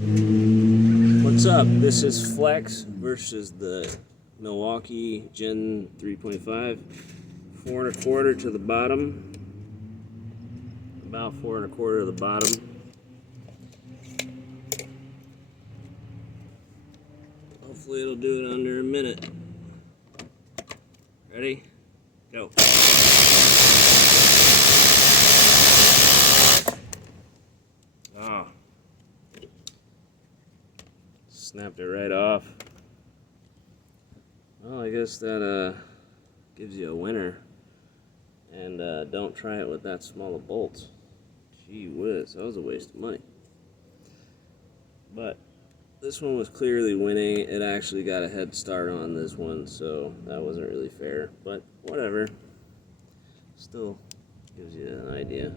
What's up? This is Flex versus the Milwaukee Gen 3.5. 4 1/4 to the bottom. About 4 1/4 to the bottom. Hopefully it'll do it under a minute. Ready? Go. Oh. Snapped it right off. Well, I guess that gives you a winner. And don't try it with that small of bolts. Gee whiz, that was a waste of money. But this one was clearly winning. It actually got a head start on this one, so that wasn't really fair. But whatever. Still gives you an idea.